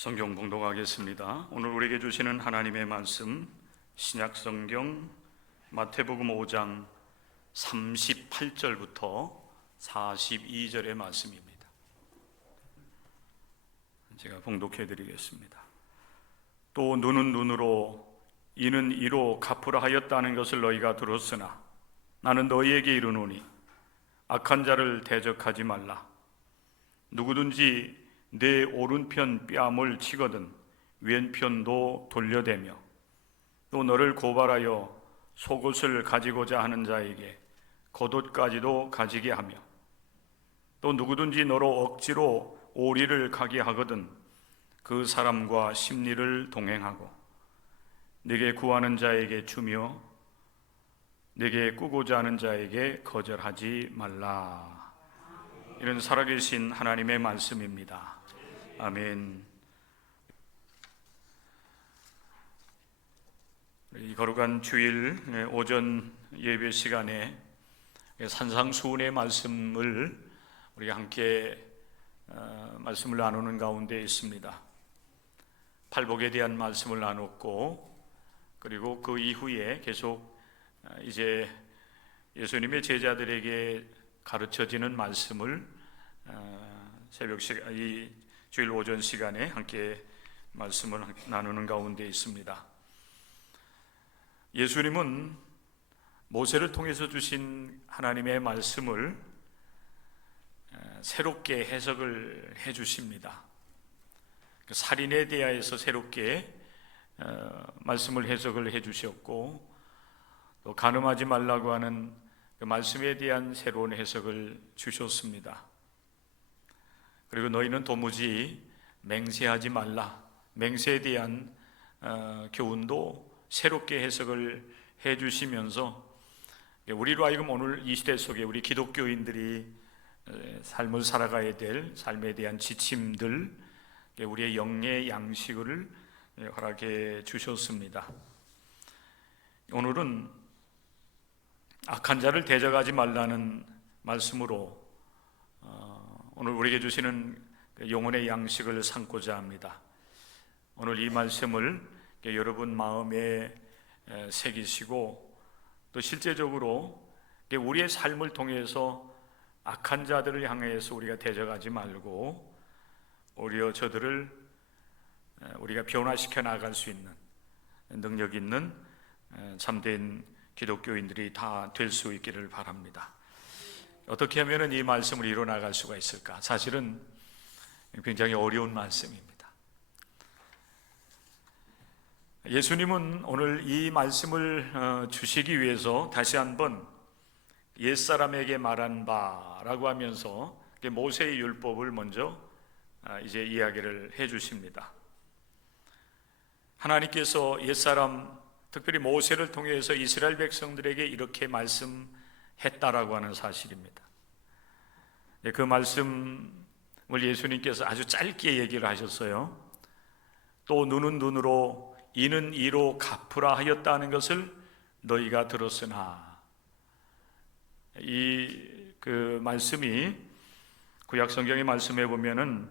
성경 봉독하겠습니다. 오늘 우리에게 주시는 하나님의 말씀, 신약성경 마태복음 5장 38절부터 42절의 말씀입니다. 제가 봉독해 드리겠습니다. 또 눈은 눈으로 이는 이로 갚으라 하였다는 것을 너희가 들었으나 나는 너희에게 이르노니 악한 자를 대적하지 말라. 누구든지 내 오른편 뺨을 치거든 왼편도 돌려대며 또 너를 고발하여 속옷을 가지고자 하는 자에게 겉옷까지도 가지게 하며 또 누구든지 너로 억지로 오리를 가게 하거든 그 사람과 심리를 동행하고 네게 구하는 자에게 주며 네게 꾸고자 하는 자에게 거절하지 말라. 이런 살아계신 하나님의 말씀입니다. 아멘. 이 거룩한 주일 오전 예배 시간에 산상수훈의 말씀을 우리가 함께 말씀을 나누는 가운데 있습니다. 팔복에 대한 말씀을 나눴고, 그리고 그 이후에 계속 이제 예수님의 제자들에게 가르쳐지는 말씀을 이 주일 오전 시간에 함께 말씀을 나누는 가운데 있습니다. 예수님은 모세를 통해서 주신 하나님의 말씀을 새롭게 해석을 해 주십니다. 살인에 대하여서 새롭게 말씀을 해석을 해 주셨고, 또 간음하지 말라고 하는 그 말씀에 대한 새로운 해석을 주셨습니다. 그리고 너희는 도무지 맹세하지 말라, 맹세에 대한 교훈도 새롭게 해석을 해 주시면서 우리로 하여금 오늘 이 시대 속에 우리 기독교인들이 삶을 살아가야 될 삶에 대한 지침들, 우리의 영의 양식을 허락해 주셨습니다. 오늘은 악한 자를 대적하지 말라는 말씀으로 오늘 우리에게 주시는 영혼의 양식을 삼고자 합니다. 오늘 이 말씀을 여러분 마음에 새기시고, 또 실제적으로 우리의 삶을 통해서 악한 자들을 향해서 우리가 대적하지 말고 오히려 저들을 우리가 변화시켜 나갈 수 있는 능력 있는 참된 기독교인들이 다 될 수 있기를 바랍니다. 어떻게 하면 이 말씀을 이뤄나갈 수가 있을까? 사실은 굉장히 어려운 말씀입니다. 예수님은 오늘 이 말씀을 주시기 위해서 다시 한번 옛사람에게 말한 바라고 하면서 모세의 율법을 먼저 이제 이야기를 해 주십니다. 하나님께서 옛사람, 특별히 모세를 통해서 이스라엘 백성들에게 이렇게 말씀했다라고 하는 사실입니다. 그 말씀을 예수님께서 아주 짧게 얘기를 하셨어요. 또 눈은 눈으로 이는 이로 갚으라 하였다는 것을 너희가 들었으나, 그 말씀이 구약 성경의 말씀에 보면은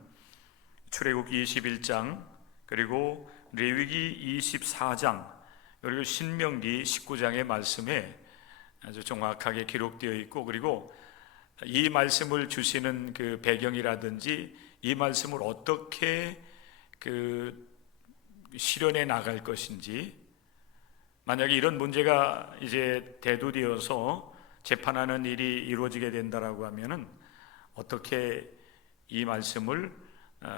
출애굽기 21장, 그리고 레위기 24장, 그리고 신명기 19장의 말씀에 아주 정확하게 기록되어 있고, 그리고 이 말씀을 주시는 그 배경이라든지 이 말씀을 어떻게 실현해 나갈 것인지, 만약에 이런 문제가 이제 대두되어서 재판하는 일이 이루어지게 된다라고 하면은 어떻게 이 말씀을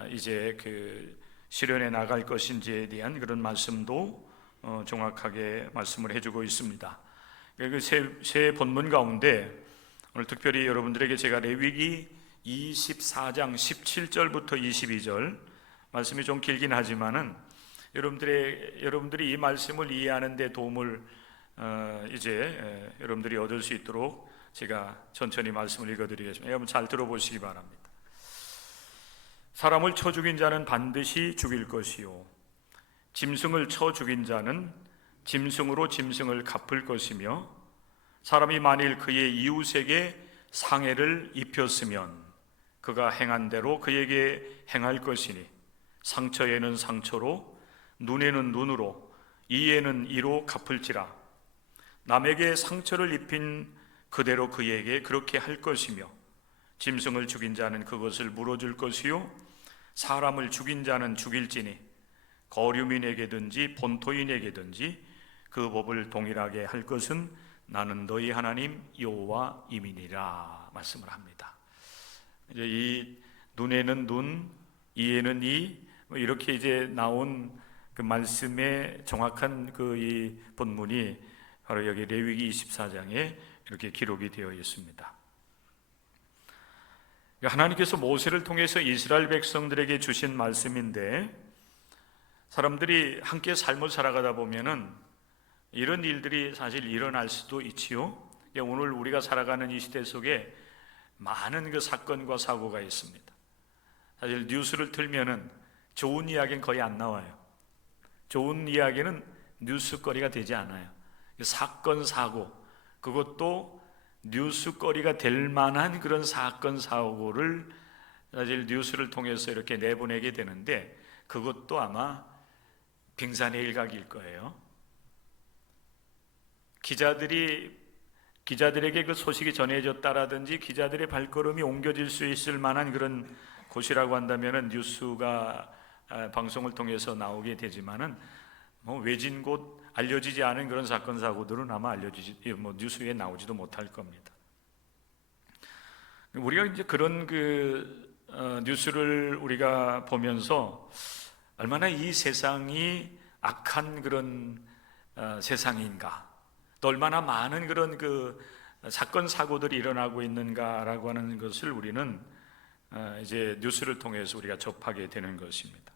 이제 실현해 나갈 것인지에 대한 그런 말씀도 정확하게 말씀을 해주고 있습니다. 그 세 본문 가운데 오늘 특별히 여러분들에게 제가 레위기 24장 17절부터 22절 말씀이 좀 길긴 하지만은 여러분들이 이 말씀을 이해하는 데 도움을 이제 여러분들이 얻을 수 있도록 제가 천천히 말씀을 읽어드리겠습니다. 여러분 잘 들어보시기 바랍니다. 사람을 쳐 죽인 자는 반드시 죽일 것이요, 짐승을 쳐 죽인 자는 짐승으로 짐승을 갚을 것이며, 사람이 만일 그의 이웃에게 상해를 입혔으면 그가 행한 대로 그에게 행할 것이니 상처에는 상처로, 눈에는 눈으로, 이에는 이로 갚을지라. 남에게 상처를 입힌 그대로 그에게 그렇게 할 것이며, 짐승을 죽인 자는 그것을 물어줄 것이요 사람을 죽인 자는 죽일지니 거류민에게든지 본토인에게든지 그 법을 동일하게 할 것은 나는 너희 하나님 여호와임이니라 말씀을 합니다. 이제 이 눈에는 눈, 이에는 이, 이렇게 이제 나온 그 말씀의 정확한 그 이 본문이 바로 여기 레위기 24장에 이렇게 기록이 되어 있습니다. 하나님께서 모세를 통해서 이스라엘 백성들에게 주신 말씀인데, 사람들이 함께 삶을 살아가다 보면은 이런 일들이 사실 일어날 수도 있지요. 오늘 우리가 살아가는 이 시대 속에 많은 그 사건과 사고가 있습니다. 사실 뉴스를 틀면은 좋은 이야기는 거의 안 나와요. 좋은 이야기는 뉴스거리가 되지 않아요. 사건 사고, 그것도 뉴스거리가 될 만한 그런 사건 사고를 사실 뉴스를 통해서 이렇게 내보내게 되는데, 그것도 아마 빙산의 일각일 거예요. 기자들에게 그 소식이 전해졌다라든지 기자들의 발걸음이 옮겨질 수 있을 만한 그런 곳이라고 한다면은 뉴스가 방송을 통해서 나오게 되지만은 외진 곳, 알려지지 않은 그런 사건 사고들은 아마 뉴스에 나오지도 못할 겁니다. 우리가 이제 그런 뉴스를 우리가 보면서 얼마나 이 세상이 악한 그런 세상인가, 또 얼마나 많은 그런 사건 사고들이 일어나고 있는가라고 하는 것을 우리는 이제 뉴스를 통해서 우리가 접하게 되는 것입니다.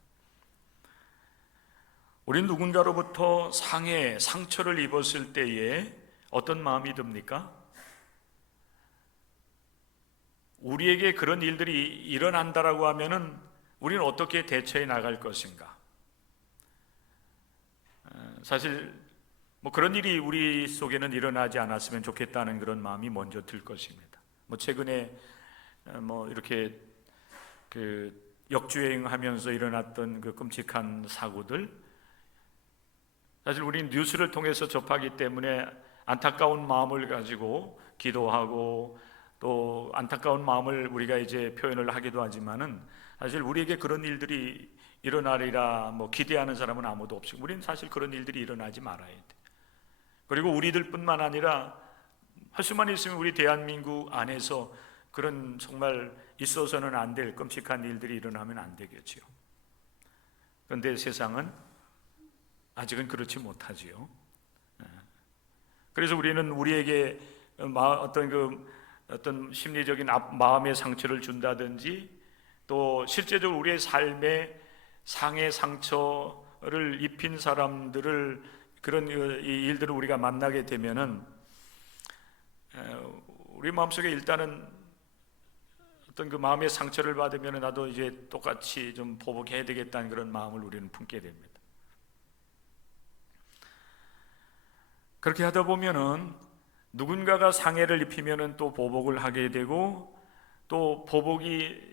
우리는 누군가로부터 상처를 입었을 때에 어떤 마음이 듭니까? 우리에게 그런 일들이 일어난다라고 하면은 우리는 어떻게 대처해 나갈 것인가? 사실 그런 일이 우리 속에는 일어나지 않았으면 좋겠다는 그런 마음이 먼저 들 것입니다. 최근에 이렇게 역주행하면서 일어났던 그 끔찍한 사고들, 사실 우리는 뉴스를 통해서 접하기 때문에 안타까운 마음을 가지고 기도하고 또 안타까운 마음을 우리가 이제 표현을 하기도 하지만은, 사실 우리에게 그런 일들이 일어나리라 기대하는 사람은 아무도 없고, 우리는 사실 그런 일들이 일어나지 말아야 돼. 그리고 우리들뿐만 아니라 할 수만 있으면 우리 대한민국 안에서 그런 정말 있어서는 안 될 끔찍한 일들이 일어나면 안 되겠지요. 그런데 세상은 아직은 그렇지 못하지요. 그래서 우리는 우리에게 어떤 심리적인 마음의 상처를 준다든지, 또 실제적으로 우리의 삶에 상해 상처를 입힌 사람들을, 그런 이 일들을 우리가 만나게 되면은 우리 마음속에 일단은 어떤 그 마음의 상처를 받으면 나도 이제 똑같이 좀 보복해야 되겠다는 그런 마음을 우리는 품게 됩니다. 그렇게 하다 보면은 누군가가 상해를 입히면은 또 보복을 하게 되고, 또 보복이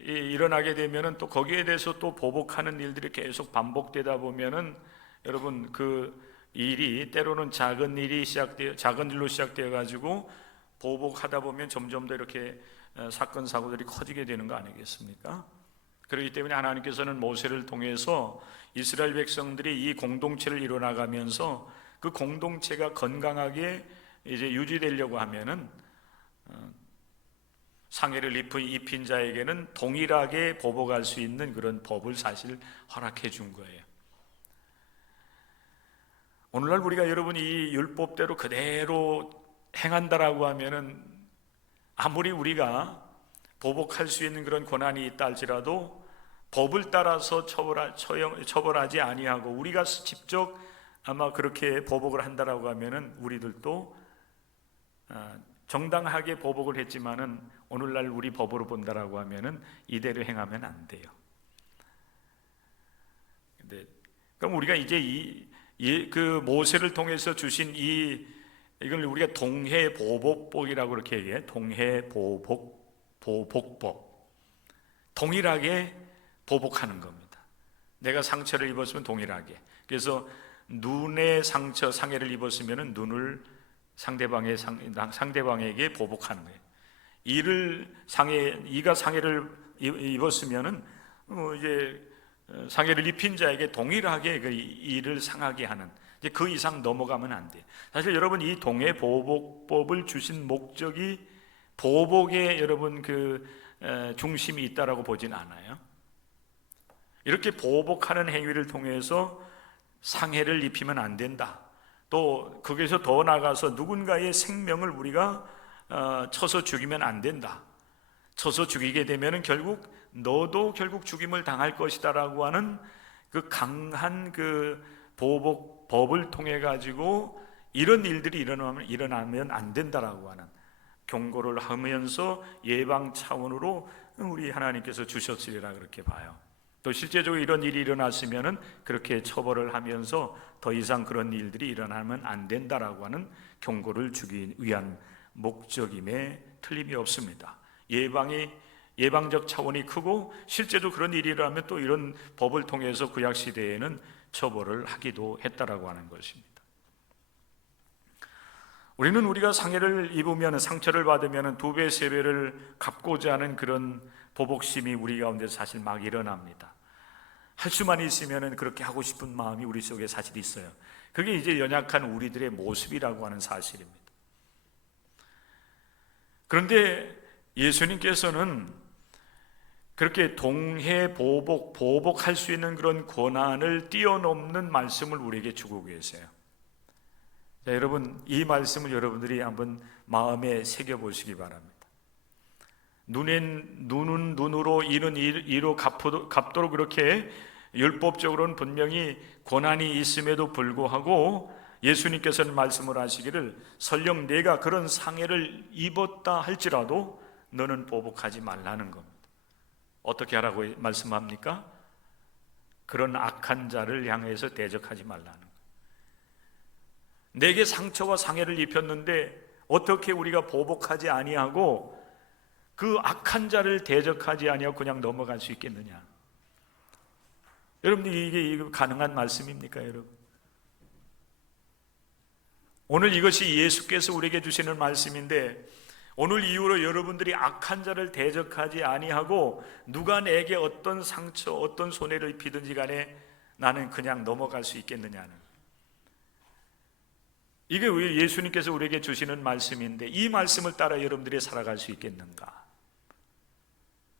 일어나게 되면은 또 거기에 대해서 또 보복하는 일들이 계속 반복되다 보면은, 여러분 그 일이 때로는 작은 일로 시작되어 가지고 보복하다 보면 점점 더 이렇게 사건 사고들이 커지게 되는 거 아니겠습니까? 그렇기 때문에 하나님께서는 모세를 통해서 이스라엘 백성들이 이 공동체를 이뤄나가면서 그 공동체가 건강하게 이제 유지되려고 하면은 상해를 입힌 자에게는 동일하게 보복할 수 있는 그런 법을 사실 허락해 준 거예요. 오늘날 우리가 여러분 이 율법대로 그대로 행한다라고 하면은, 아무리 우리가 보복할 수 있는 그런 권한이 있다 할지라도 법을 따라서 처벌하지 아니하고 우리가 직접 아마 그렇게 보복을 한다라고 하면은, 우리들도 정당하게 보복을 했지만은 오늘날 우리 법으로 본다라고 하면은 이대로 행하면 안 돼요. 그럼 우리가 이제 그 모세를 통해서 주신 이걸 우리가 동해보복법이라고 그렇게 얘기해. 동해보복법. 동일하게 보복하는 겁니다. 내가 상처를 입었으면 동일하게. 그래서 눈에 상해를 입었으면 눈을 상대방에게 보복하는 거예요. 이가 상해를 입었으면은 이제 상해를 입힌 자에게 동일하게 그 이를 상하게 하는, 이제 그 이상 넘어가면 안 돼. 사실 여러분, 이 동해 보복법을 주신 목적이 보복에 여러분 중심이 있다라고 보진 않아요. 이렇게 보복하는 행위를 통해서 상해를 입히면 안 된다. 또 거기서 더 나아가서 누군가의 생명을 우리가 쳐서 죽이면 안 된다. 쳐서 죽이게 되면은 너도 결국 죽임을 당할 것이다라고 하는 그 강한 보복법을 통해 가지고 이런 일들이 일어나면 안 된다라고 하는 경고를 하면서 예방 차원으로 우리 하나님께서 주셨으리라 그렇게 봐요. 또 실제적으로 이런 일이 일어났으면은 그렇게 처벌을 하면서 더 이상 그런 일들이 일어나면 안 된다라고 하는 경고를 주기 위한 목적임에 틀림이 없습니다. 예방적 차원이 크고, 실제로 그런 일이 일어나면 또 이런 법을 통해서 구약 시대에는 처벌을 하기도 했다라고 하는 것입니다. 우리는 우리가 상해를 입으면, 상처를 받으면 2배, 3배를 갚고자 하는 그런 보복심이 우리 가운데 사실 막 일어납니다. 할 수만 있으면 그렇게 하고 싶은 마음이 우리 속에 사실 있어요. 그게 이제 연약한 우리들의 모습이라고 하는 사실입니다. 그런데 예수님께서는 그렇게 동해 보복할 수 있는 그런 권한을 뛰어넘는 말씀을 우리에게 주고 계세요. 자, 여러분, 이 말씀을 여러분들이 한번 마음에 새겨보시기 바랍니다. 눈은 눈으로, 이는 이로 갚도록 그렇게 율법적으로는 분명히 권한이 있음에도 불구하고 예수님께서는 말씀을 하시기를, 설령 내가 그런 상해를 입었다 할지라도 너는 보복하지 말라는 겁니다. 어떻게 하라고 말씀합니까? 그런 악한 자를 향해서 대적하지 말라는 거예요. 내게 상처와 상해를 입혔는데 어떻게 우리가 보복하지 아니하고 그 악한 자를 대적하지 아니하고 그냥 넘어갈 수 있겠느냐? 여러분, 이게 가능한 말씀입니까, 여러분? 오늘 이것이 예수께서 우리에게 주시는 말씀인데, 오늘 이후로 여러분들이 악한 자를 대적하지 아니하고 누가 내게 어떤 상처, 어떤 손해를 입히든지 간에 나는 그냥 넘어갈 수 있겠느냐는, 이게 예수님께서 우리에게 주시는 말씀인데, 이 말씀을 따라 여러분들이 살아갈 수 있겠는가?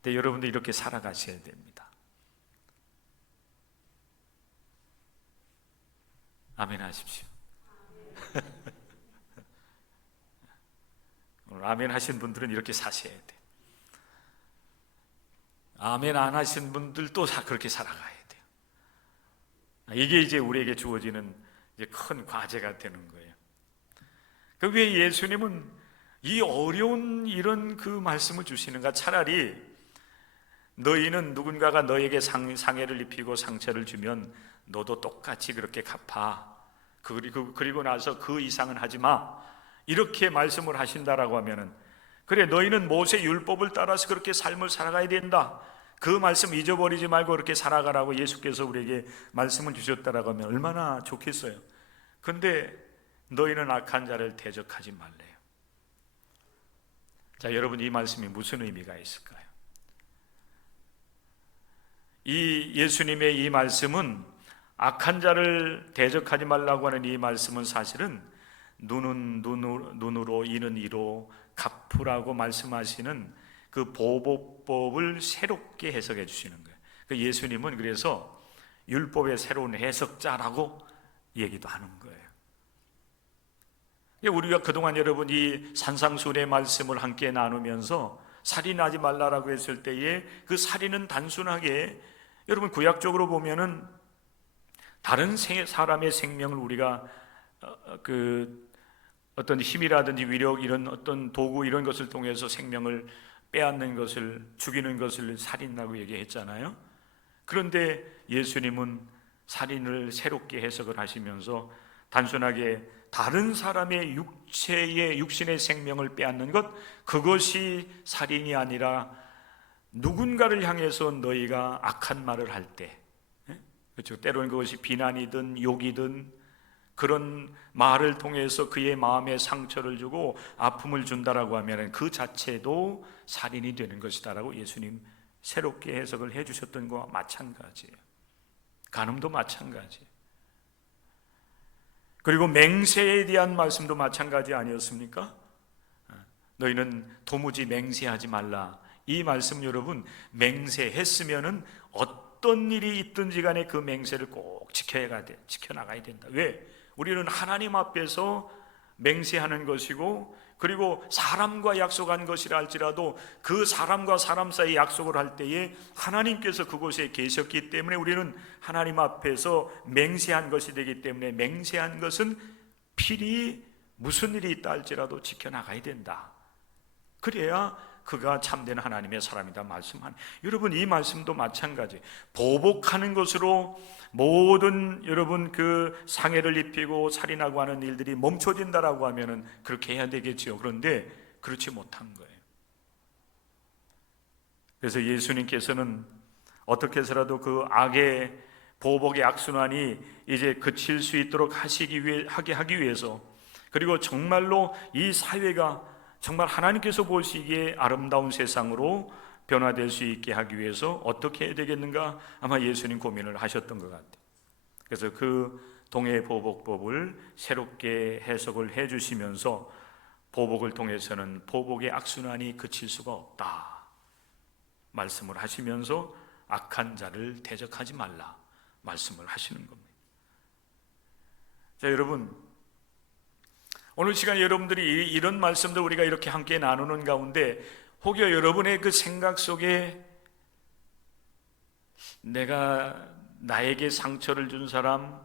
근데 여러분들이 이렇게 살아가셔야 됩니다. 아멘 하십시오. 오늘 아멘 하신 분들은 이렇게 사셔야 돼요. 아멘 안 하신 분들도 다 그렇게 살아가야 돼요. 이게 이제 우리에게 주어지는 이제 큰 과제가 되는 거예요. 왜 예수님은 이 어려운 이런 말씀을 주시는가? 차라리 너희는 누군가가 너에게 상해를 입히고 상처를 주면 너도 똑같이 그렇게 갚아. 그리고 나서 그 이상은 하지 마. 이렇게 말씀을 하신다라고 하면은, 그래, 너희는 모세 율법을 따라서 그렇게 삶을 살아가야 된다. 그 말씀 잊어버리지 말고 그렇게 살아가라고 예수께서 우리에게 말씀을 주셨다라고 하면 얼마나 좋겠어요. 근데 너희는 악한 자를 대적하지 말래요. 자, 여러분, 이 말씀이 무슨 의미가 있을까요? 이 예수님의 이 말씀은, 악한 자를 대적하지 말라고 하는 이 말씀은 사실은 눈은 눈으로, 이는 이로 갚으라고 말씀하시는 그 보복법을 새롭게 해석해 주시는 거예요. 예수님은 그래서 율법의 새로운 해석자라고 얘기도 하는 거예요. 우리가 그동안 여러분 이 산상수훈의 말씀을 함께 나누면서 살인하지 말라라고 했을 때에 그 살인은 단순하게, 여러분 구약적으로 보면은 다른 사람의 생명을 우리가 어떤 힘이라든지 위력, 이런 어떤 도구, 이런 것을 통해서 생명을 빼앗는 것을, 죽이는 것을 살인이라고 얘기했잖아요. 그런데 예수님은 살인을 새롭게 해석을 하시면서 단순하게 다른 사람의 육신의 생명을 빼앗는 것, 그것이 살인이 아니라 누군가를 향해서 너희가 악한 말을 할 때, 그렇죠. 때로는 그것이 비난이든 욕이든 그런 말을 통해서 그의 마음에 상처를 주고 아픔을 준다라고 하면 그 자체도 살인이 되는 것이다라고 예수님 새롭게 해석을 해주셨던 것과 마찬가지예요. 간음도 마찬가지예요. 그리고 맹세에 대한 말씀도 마찬가지 아니었습니까? 너희는 도무지 맹세하지 말라. 이 말씀 여러분, 맹세했으면은 어떤 일이 있든지 간에 그 맹세를 꼭 지켜나가야 된다. 왜? 우리는 하나님 앞에서 맹세하는 것이고, 그리고 사람과 약속한 것이라 할지라도 그 사람과 사람 사이 약속을 할 때에 하나님께서 그곳에 계셨기 때문에 우리는 하나님 앞에서 맹세한 것이 되기 때문에 맹세한 것은 필히 무슨 일이 있다 할지라도 지켜나가야 된다. 그래야 그가 참된 하나님의 사람이다 말씀하는. 여러분, 이 말씀도 마찬가지. 보복하는 것으로 모든 여러분 그 상해를 입히고 살인하고 하는 일들이 멈춰진다라고 하면은 그렇게 해야 되겠지요. 그런데 그렇지 못한 거예요. 그래서 예수님께서는 어떻게 해서라도 그 악의 보복의 악순환이 이제 그칠 수 있도록 하기 위해서, 그리고 정말로 이 사회가 정말 하나님께서 보시기에 아름다운 세상으로 변화될 수 있게 하기 위해서 어떻게 해야 되겠는가? 아마 예수님 고민을 하셨던 것 같아요. 그래서 그 동해보복법을 새롭게 해석을 해주시면서 보복을 통해서는 보복의 악순환이 그칠 수가 없다 말씀을 하시면서 악한 자를 대적하지 말라 말씀을 하시는 겁니다. 자, 여러분, 오늘 시간에 여러분들이 이런 말씀도 우리가 이렇게 함께 나누는 가운데 혹여 여러분의 그 생각 속에 내가 나에게 상처를 준 사람,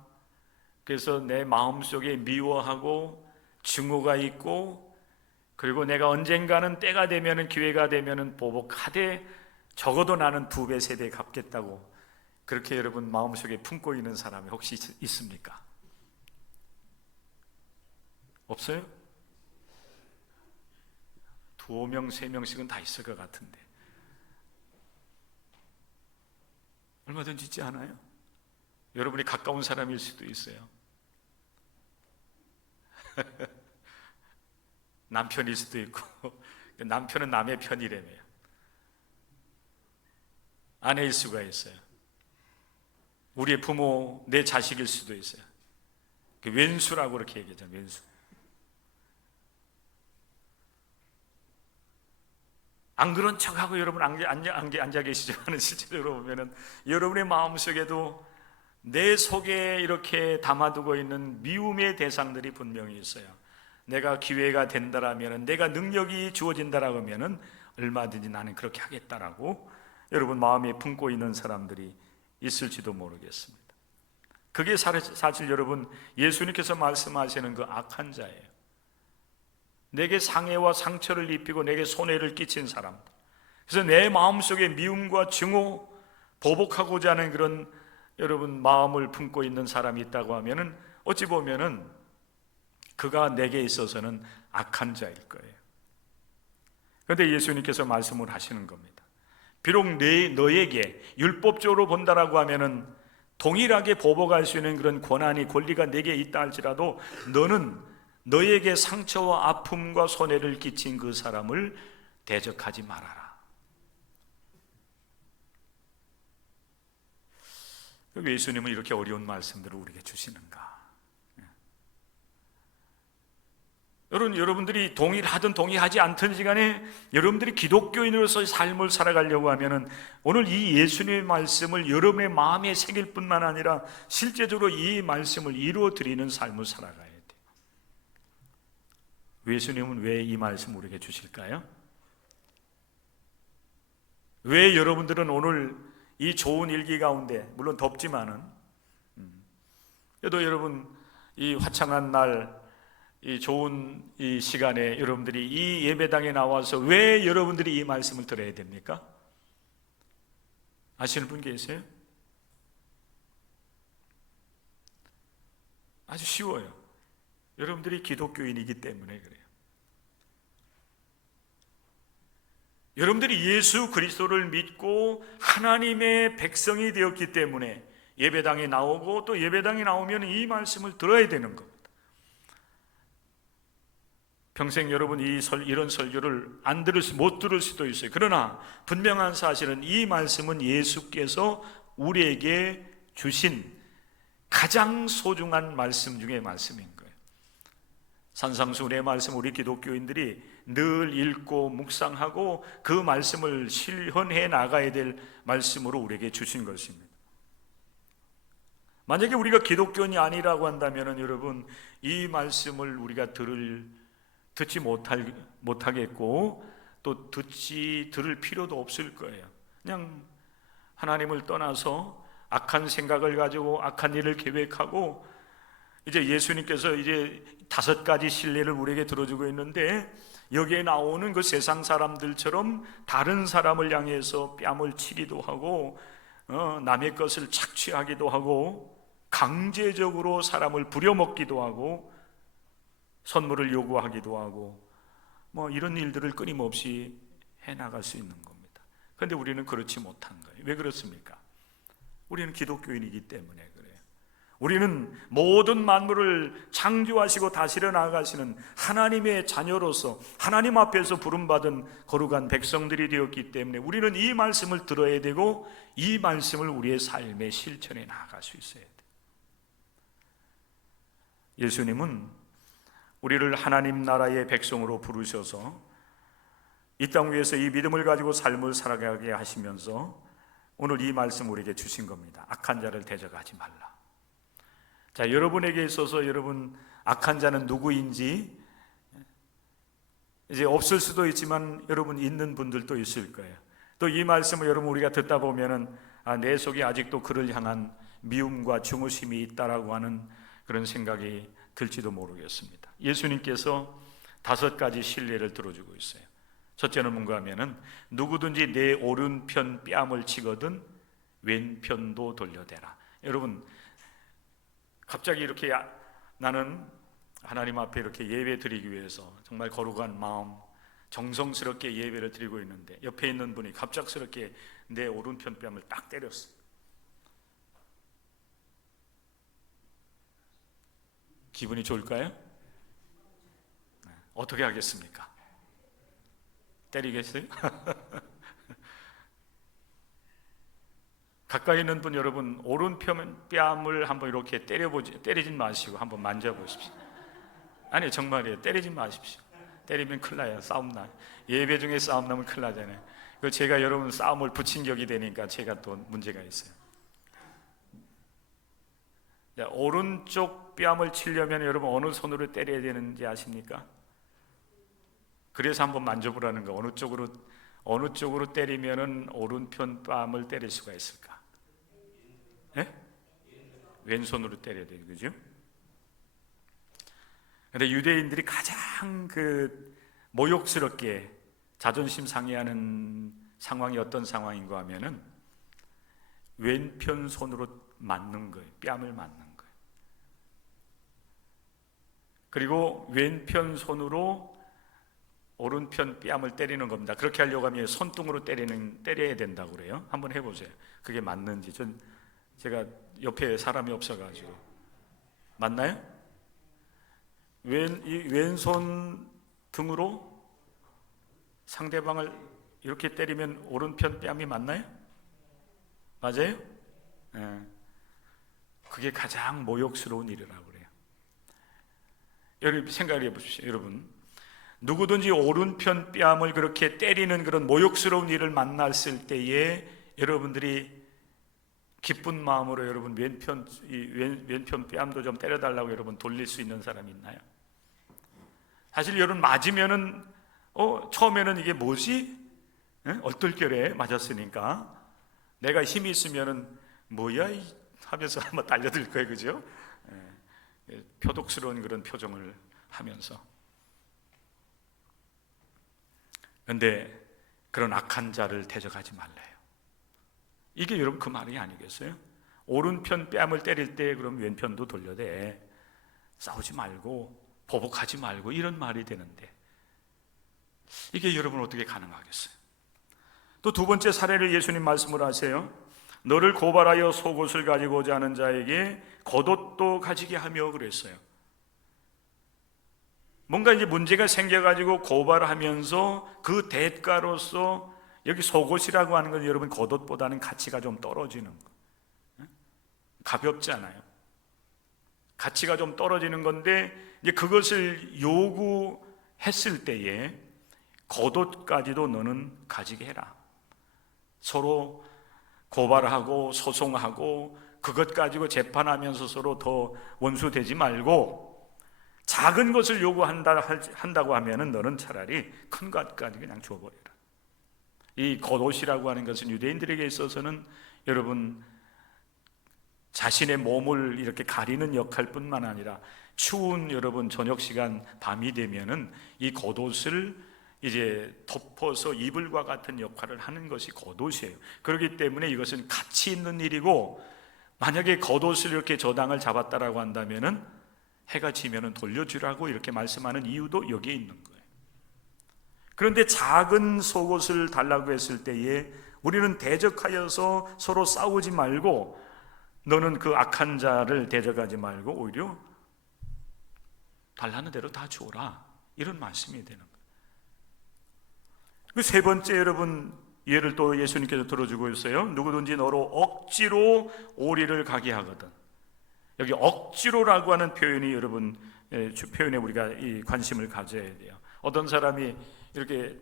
그래서 내 마음속에 미워하고 증오가 있고, 그리고 내가 언젠가는 때가 되면은 기회가 되면은 보복하되 적어도 나는 2배 3배 갚겠다고 그렇게 여러분 마음속에 품고 있는 사람이 혹시 있습니까? 없어요? 2명 3명씩은 다 있을 것 같은데 얼마든지 있지 않아요? 여러분이 가까운 사람일 수도 있어요. 남편일 수도 있고 남편은 남의 편이라며요. 아내일 수가 있어요. 우리의 부모, 내 자식일 수도 있어요. 왼수라고 그렇게 얘기하죠. 왼수. 안 그런 척하고 여러분 앉아 계시지만 실제로 보면은 여러분의 마음속에도 내 속에 이렇게 담아두고 있는 미움의 대상들이 분명히 있어요. 내가 기회가 된다라면, 내가 능력이 주어진다라고 하면은 얼마든지 나는 그렇게 하겠다라고 여러분 마음에 품고 있는 사람들이 있을지도 모르겠습니다. 그게 사실 여러분 예수님께서 말씀하시는 그 악한 자예요. 내게 상해와 상처를 입히고 내게 손해를 끼친 사람들, 그래서 내 마음속에 미움과 증오, 보복하고자 하는 그런 여러분 마음을 품고 있는 사람이 있다고 하면은 어찌 보면은 그가 내게 있어서는 악한 자일 거예요. 그런데 예수님께서 말씀을 하시는 겁니다. 비록 너에게 율법적으로 본다라고 하면은 동일하게 보복할 수 있는 그런 권한이 권리가 내게 있다 할지라도 너는 너에게 상처와 아픔과 손해를 끼친 그 사람을 대적하지 말아라. 왜 예수님은 이렇게 어려운 말씀들을 우리에게 주시는가? 여러분들이 동일하든 동의하지 않든 시간에 여러분들이 기독교인으로서의 삶을 살아가려고 하면은 오늘 이 예수님의 말씀을 여러분의 마음에 새길 뿐만 아니라 실제적으로 이 말씀을 이루어 드리는 삶을 살아가야 돼요. 예수님은 왜 이 말씀을 우리에게 주실까요? 왜 여러분들은 오늘 이 좋은 일기 가운데, 물론 덥지만은 그래도 여러분 이 화창한 날, 이 좋은 이 시간에 여러분들이 이 예배당에 나와서 왜 여러분들이 이 말씀을 들어야 됩니까? 아시는 분 계세요? 아주 쉬워요. 여러분들이 기독교인이기 때문에 그래요. 여러분들이 예수 그리스도를 믿고 하나님의 백성이 되었기 때문에, 예배당에 나오고 또 예배당에 나오면 이 말씀을 들어야 되는 겁니다. 평생 여러분 이런 설교를 못 들을 수도 있어요. 그러나 분명한 사실은 이 말씀은 예수께서 우리에게 주신 가장 소중한 말씀 중에 말씀인 거예요. 산상수훈의 말씀 우리 기독교인들이 늘 읽고 묵상하고 그 말씀을 실현해 나가야 될 말씀으로 우리에게 주신 것입니다. 만약에 우리가 기독교인이 아니라고 한다면 여러분 이 말씀을 우리가 듣지 못하겠고 또 들을 필요도 없을 거예요. 그냥 하나님을 떠나서 악한 생각을 가지고 악한 일을 계획하고 이제 예수님께서 이제 5가지 신뢰를 우리에게 들어주고 있는데 여기에 나오는 그 세상 사람들처럼 다른 사람을 향해서 뺨을 치기도 하고 남의 것을 착취하기도 하고 강제적으로 사람을 부려먹기도 하고 선물을 요구하기도 하고 이런 일들을 끊임없이 해나갈 수 있는 겁니다. 그런데 우리는 그렇지 못한 거예요. 왜 그렇습니까? 우리는 기독교인이기 때문에 그래요. 우리는 모든 만물을 창조하시고 다스려 나가시는 하나님의 자녀로서 하나님 앞에서 부름받은 거룩한 백성들이 되었기 때문에 우리는 이 말씀을 들어야 되고 이 말씀을 우리의 삶에 실천해 나갈 수 있어야 돼요. 예수님은 우리를 하나님 나라의 백성으로 부르셔서 이 땅 위에서 이 믿음을 가지고 삶을 살아가게 하시면서 오늘 이 말씀 우리에게 주신 겁니다. 악한 자를 대적하지 말라. 자, 여러분에게 있어서 여러분 악한 자는 누구인지 이제 없을 수도 있지만 여러분 있는 분들도 있을 거예요. 또 이 말씀을 여러분 우리가 듣다 보면은 내 속에 아직도 그를 향한 미움과 중후심이 있다라고 하는 그런 생각이 들지도 모르겠습니다. 예수님께서 5가지 신뢰를 들어주고 있어요. 첫째는 뭔가 하면은 누구든지 내 오른편 뺨을 치거든 왼편도 돌려대라. 여러분 갑자기 이렇게 나는 하나님 앞에 이렇게 예배 드리기 위해서 정말 거룩한 마음 정성스럽게 예배를 드리고 있는데 옆에 있는 분이 갑작스럽게 내 오른편 뺨을 딱 때렸어요. 기분이 좋을까요? 어떻게 하겠습니까? 때리겠어요? 가까이 있는 분 여러분 오른편 뺨을 한번 이렇게 때리진 마시고 한번 만져보십시오. 아니 정말이에요. 때리지 마십시오. 때리면 큰일 나요. 싸움 나요. 예배 중에 싸움 나면 큰일 나잖아요. 그 제가 여러분 싸움을 붙인 격이 되니까 제가 또 문제가 있어요. 오른쪽 뺨을 치려면 여러분 어느 손으로 때려야 되는지 아십니까? 그래서 한번 만져보라는 거. 어느 쪽으로 때리면은 오른편 뺨을 때릴 수가 있을까? 네? 왼손으로 때려야 되는 거죠. 그런데 유대인들이 가장 모욕스럽게 자존심 상해하는 상황이 어떤 상황인가 하면은 왼편 손으로 맞는 거예요. 뺨을 맞는 거예요. 그리고 왼편 손으로 오른편 뺨을 때리는 겁니다. 그렇게 하려고 하면 손등으로 때려야 된다고 그래요. 한번 해보세요. 그게 맞는지. 제가 옆에 사람이 없어가지고. 맞나요? 왼손 등으로 상대방을 이렇게 때리면 오른편 뺨이 맞나요? 맞아요? 네. 그게 가장 모욕스러운 일이라고 그래요. 여러분 생각해 보십시오. 여러분 누구든지 오른편 뺨을 그렇게 때리는 그런 모욕스러운 일을 만났을 때에 여러분들이 기쁜 마음으로 여러분 왼편 뺨도 좀 때려달라고 여러분 돌릴 수 있는 사람이 있나요? 사실 여러분 맞으면은 처음에는 이게 뭐지? 얼떨결에 맞았으니까 내가 힘이 있으면은 뭐야 하면서 한번 달려들 거예요, 그죠? 표독스러운 그런 표정을 하면서. 그런데 그런 악한 자를 대적하지 말래요. 이게 여러분 그 말이 아니겠어요? 오른편 뺨을 때릴 때 그럼 왼편도 돌려대. 싸우지 말고 보복하지 말고 이런 말이 되는데 이게 여러분 어떻게 가능하겠어요? 또 두 번째 사례를 예수님 말씀을 하세요. 너를 고발하여 속옷을 가지고자 하는 자에게 겉옷도 가지게 하며 그랬어요. 뭔가 이제 문제가 생겨가지고 고발하면서 그 대가로서 여기 속옷이라고 하는 건 여러분 겉옷보다는 가치가 좀 떨어지는 거. 가볍잖아요. 가치가 좀 떨어지는 건데 이제 그것을 요구했을 때에 겉옷까지도 너는 가지게 해라. 서로 고발하고 소송하고 그것 가지고 재판하면서 서로 더 원수되지 말고 작은 것을 요구한다고 하면은 너는 차라리 큰 것까지 그냥 줘버려라. 이 겉옷이라고 하는 것은 유대인들에게 있어서는 여러분 자신의 몸을 이렇게 가리는 역할뿐만 아니라 추운 여러분 저녁 시간 밤이 되면은 이 겉옷을 이제 덮어서 이불과 같은 역할을 하는 것이 겉옷이에요. 그렇기 때문에 이것은 가치 있는 일이고, 만약에 겉옷을 이렇게 저당을 잡았다라고 한다면은 해가 지면은 돌려주라고 이렇게 말씀하는 이유도 여기에 있는 거예요. 그런데 작은 속옷을 달라고 했을 때에 우리는 대적하여서 서로 싸우지 말고, 너는 그 악한 자를 대적하지 말고 오히려 달라는 대로 다 주어라, 이런 말씀이 되는 거예요. 그 세 번째 여러분 예를 또 예수님께서 들어주고 있어요. 누구든지 너로 억지로 오리를 가게 하거든. 여기 억지로라고 하는 표현이 여러분 표현에 우리가 이 관심을 가져야 돼요. 어떤 사람이 이렇게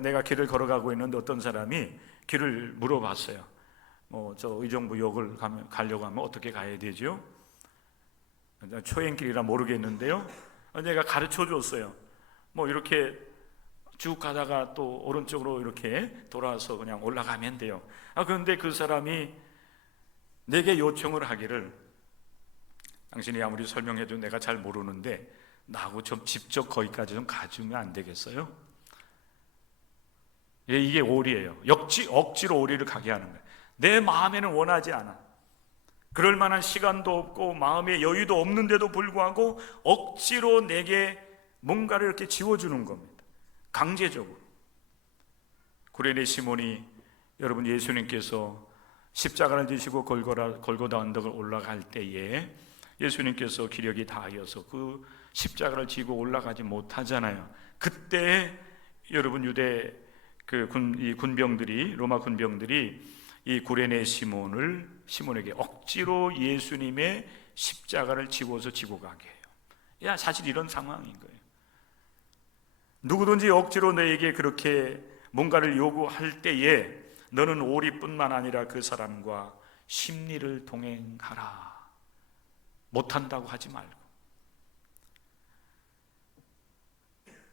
내가 길을 걸어가고 있는데 어떤 사람이 길을 물어봤어요. 저 의정부역을 가려고 하면 어떻게 가야 되죠? 초행길이라 모르겠는데요. 내가 가르쳐 줬어요. 이렇게 쭉 가다가 또 오른쪽으로 이렇게 돌아서 그냥 올라가면 돼요. 그런데 그 사람이 내게 요청을 하기를, 당신이 아무리 설명해도 내가 잘 모르는데 나하고 좀 직접 거기까지 좀 가주면 안 되겠어요? 이게 오리예요. 억지로 오리를 가게 하는 거예요. 내 마음에는 원하지 않아. 그럴 만한 시간도 없고 마음의 여유도 없는데도 불구하고 억지로 내게 뭔가를 이렇게 지워주는 겁니다. 강제적으로. 구레네 시몬이 여러분 예수님께서 십자가를 지시고 골고다 언덕을 올라갈 때에 예수님께서 기력이 다하여서 그 십자가를 지고 올라가지 못하잖아요. 그때 여러분 유대 이 군병들이, 로마 군병들이 이 구레네 시몬에게 억지로 예수님의 십자가를 지고 가게 해요. 사실 이런 상황인 거예요. 누구든지 억지로 너에게 그렇게 뭔가를 요구할 때에 너는 오리뿐만 아니라 그 사람과 심리를 동행하라. 못한다고 하지 말고,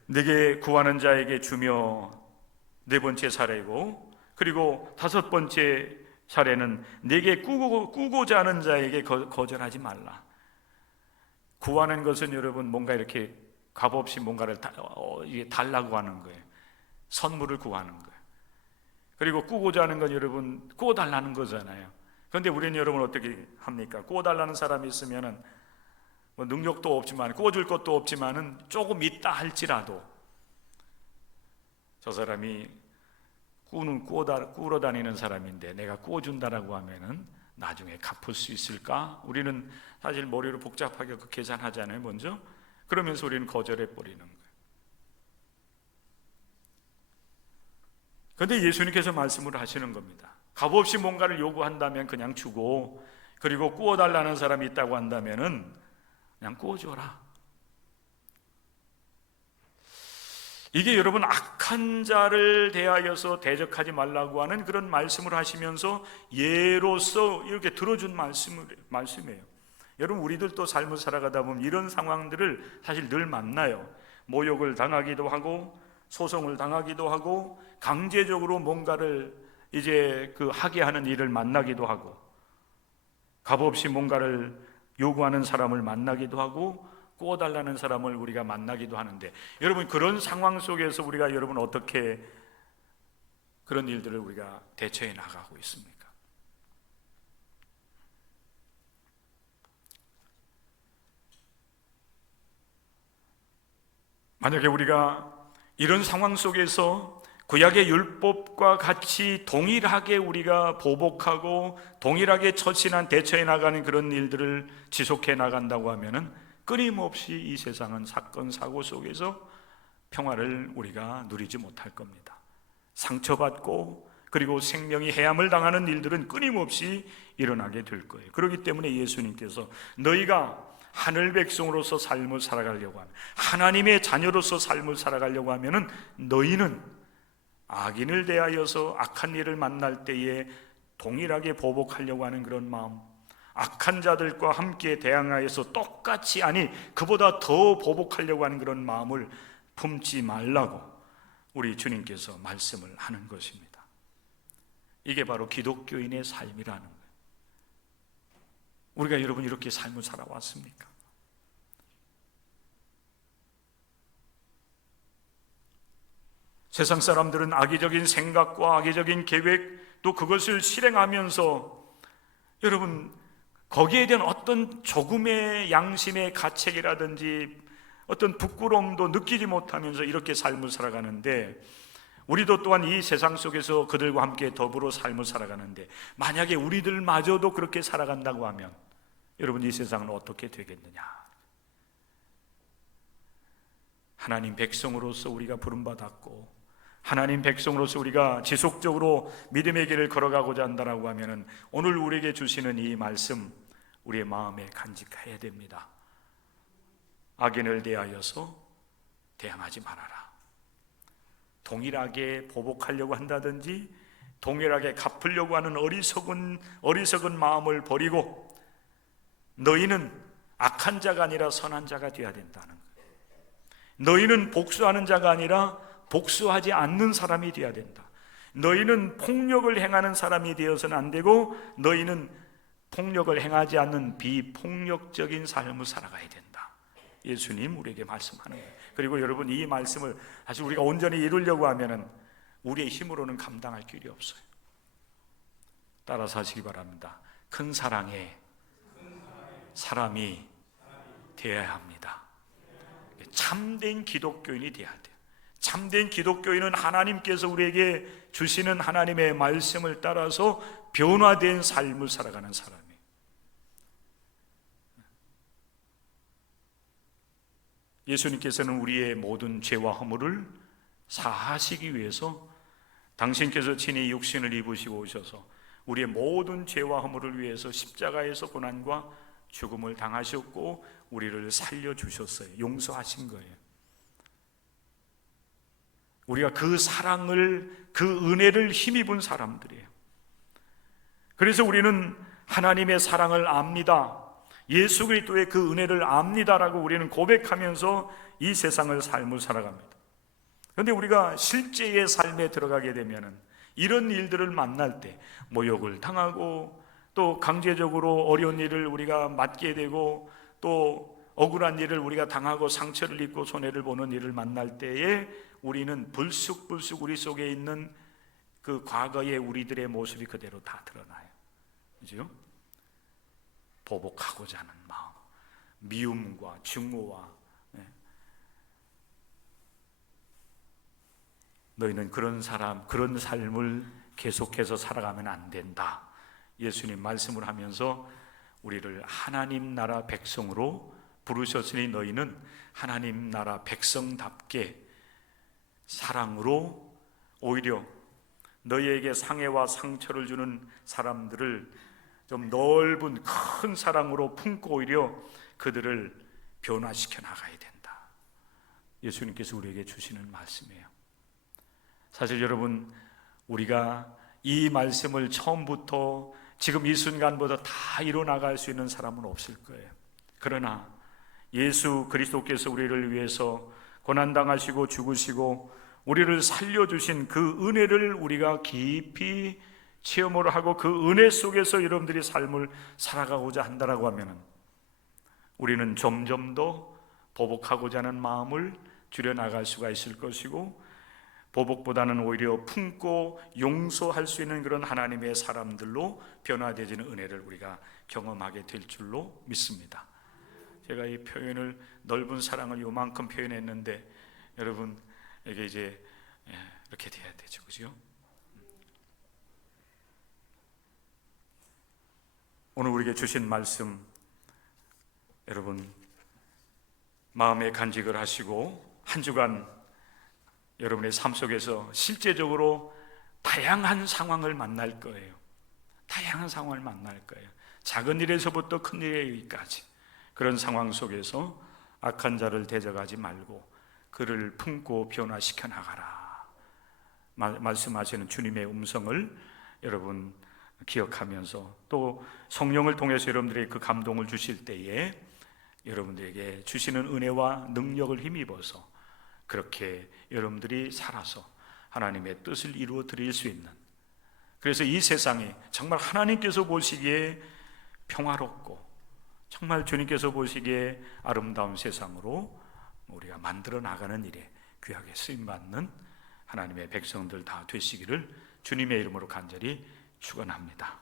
내게 구하는 자에게 주며 네 번째 사례고, 그리고 다섯 번째 사례는 내게 꾸고자 하는 자에게 거절하지 말라. 구하는 것은 여러분 뭔가 이렇게 값없이 뭔가를 달라고 하는 거예요. 선물을 구하는 거예요. 그리고 꾸고자 하는 건 여러분 꾸어달라는 거잖아요. 그런데 우리는 여러분 어떻게 합니까? 꾸어달라는 사람이 있으면은 능력도 없지만, 꾸어줄 것도 없지만은 조금 있다 할지라도 저 사람이 꾸러 다니는 사람인데 내가 꾸어준다라고 하면은 나중에 갚을 수 있을까? 우리는 사실 머리로 복잡하게 계산하잖아요, 먼저. 그러면서 우리는 거절해 버리는 거예요. 그런데 예수님께서 말씀을 하시는 겁니다. 값없이 뭔가를 요구한다면 그냥 주고, 그리고 꾸어달라는 사람이 있다고 한다면은 그냥 꾸어줘라. 이게 여러분 악한 자를 대하여서 대적하지 말라고 하는 그런 말씀을 하시면서 예로서 이렇게 들어준 말씀이에요. 여러분 우리들도 삶을 살아가다 보면 이런 상황들을 사실 늘 만나요. 모욕을 당하기도 하고 소송을 당하기도 하고 강제적으로 뭔가를 이제 하게 하는 일을 만나기도 하고, 값없이 뭔가를 요구하는 사람을 만나기도 하고 꾸어달라는 사람을 우리가 만나기도 하는데, 여러분 그런 상황 속에서 우리가 여러분 어떻게 그런 일들을 우리가 대처해 나가고 있습니까? 만약에 우리가 이런 상황 속에서 구약의 율법과 같이 동일하게 우리가 보복하고 동일하게 처신한 대처해 나가는 그런 일들을 지속해 나간다고 하면은 끊임없이 이 세상은 사건 사고 속에서 평화를 우리가 누리지 못할 겁니다. 상처받고 그리고 생명이 해함을 당하는 일들은 끊임없이 일어나게 될 거예요. 그렇기 때문에 예수님께서 너희가 하늘 백성으로서 삶을 살아가려고 하면, 하나님의 자녀로서 삶을 살아가려고 하면은 너희는 악인을 대하여서 악한 일을 만날 때에 동일하게 보복하려고 하는 그런 마음, 악한 자들과 함께 대항하여서 똑같이, 아니 그보다 더 보복하려고 하는 그런 마음을 품지 말라고 우리 주님께서 말씀을 하는 것입니다. 이게 바로 기독교인의 삶이라는 거예요. 우리가 여러분 이렇게 삶을 살아왔습니까? 세상 사람들은 악의적인 생각과 악의적인 계획, 또 그것을 실행하면서 여러분 거기에 대한 어떤 조금의 양심의 가책이라든지 어떤 부끄러움도 느끼지 못하면서 이렇게 삶을 살아가는데, 우리도 또한 이 세상 속에서 그들과 함께 더불어 삶을 살아가는데, 만약에 우리들마저도 그렇게 살아간다고 하면 여러분 이 세상은 어떻게 되겠느냐? 하나님 백성으로서 우리가 부름받았고 하나님 백성으로서 우리가 지속적으로 믿음의 길을 걸어가고자 한다고 하면 오늘 우리에게 주시는 이 말씀 우리의 마음에 간직해야 됩니다. 악인을 대하여서 대항하지 말아라. 동일하게 보복하려고 한다든지 동일하게 갚으려고 하는 어리석은 마음을 버리고 너희는 악한 자가 아니라 선한 자가 되어야 된다는 거예요. 너희는 복수하는 자가 아니라 복수하지 않는 사람이 되어야 된다. 너희는 폭력을 행하는 사람이 되어서는 안 되고 너희는 폭력을 행하지 않는 비폭력적인 삶을 살아가야 된다. 예수님 우리에게 말씀하는 거예요. 그리고 여러분 이 말씀을 사실 우리가 온전히 이루려고 하면은 우리의 힘으로는 감당할 길이 없어요. 따라서 하시기 바랍니다. 큰 사랑에 사람이 되어야 합니다. 참된 기독교인이 되어야 돼요. 참된 기독교인은 하나님께서 우리에게 주시는 하나님의 말씀을 따라서 변화된 삶을 살아가는 사람이에요. 예수님께서는 우리의 모든 죄와 허물을 사하시기 위해서 당신께서 친히 육신을 입으시고 오셔서 우리의 모든 죄와 허물을 위해서 십자가에서 고난과 죽음을 당하셨고 우리를 살려주셨어요. 용서하신 거예요. 우리가 그 사랑을, 그 은혜를 힘입은 사람들이에요. 그래서 우리는 하나님의 사랑을 압니다. 예수 그리스도의 그 은혜를 압니다라고 우리는 고백하면서 이 세상을 삶을 살아갑니다. 그런데 우리가 실제의 삶에 들어가게 되면은 이런 일들을 만날 때 모욕을 당하고 또 강제적으로 어려운 일을 우리가 맡게 되고 또 억울한 일을 우리가 당하고 상처를 입고 손해를 보는 일을 만날 때에 우리는 불쑥불쑥 우리 속에 있는 그 과거의 우리들의 모습이 그대로 다 드러나요. 그죠? 보복하고자 하는 마음, 미움과 증오와 너희는 그런 삶을 계속해서 살아가면 안 된다. 예수님 말씀을 하면서 우리를 하나님 나라 백성으로 부르셨으니 너희는 하나님 나라 백성답게 사랑으로 오히려 너희에게 상해와 상처를 주는 사람들을 좀 넓은 큰 사랑으로 품고 오히려 그들을 변화시켜 나가야 된다. 예수님께서 우리에게 주시는 말씀이에요. 사실 여러분 우리가 이 말씀을 처음부터 지금 이 순간보다 다 이뤄나갈 수 있는 사람은 없을 거예요. 그러나 예수 그리스도께서 우리를 위해서 고난당하시고 죽으시고 우리를 살려주신 그 은혜를 우리가 깊이 체험을 하고 그 은혜 속에서 여러분들이 삶을 살아가고자 한다고 하면 우리는 점점 더 보복하고자 하는 마음을 줄여나갈 수가 있을 것이고 보복보다는 오히려 품고 용서할 수 있는 그런 하나님의 사람들로 변화되지는 은혜를 우리가 경험하게 될 줄로 믿습니다. 제가 이 표현을 넓은 사랑을 요만큼 표현했는데 여러분 에게 이제 이렇게 돼야 되죠, 그죠? 오늘 우리에게 주신 말씀, 여러분 마음에 간직을 하시고 한 주간 여러분의 삶 속에서 실제적으로 다양한 상황을 만날 거예요. 다양한 상황을 만날 거예요. 작은 일에서부터 큰 일에 이르기까지 그런 상황 속에서 악한 자를 대적하지 말고 그를 품고 변화시켜 나가라 말씀하시는 주님의 음성을 여러분 기억하면서, 또 성령을 통해서 여러분들에게 그 감동을 주실 때에 여러분들에게 주시는 은혜와 능력을 힘입어서 그렇게 여러분들이 살아서 하나님의 뜻을 이루어 드릴 수 있는, 그래서 이 세상이 정말 하나님께서 보시기에 평화롭고 정말 주님께서 보시기에 아름다운 세상으로 우리가 만들어 나가는 일에 귀하게 쓰임받는 하나님의 백성들 다 되시기를 주님의 이름으로 간절히 축원합니다.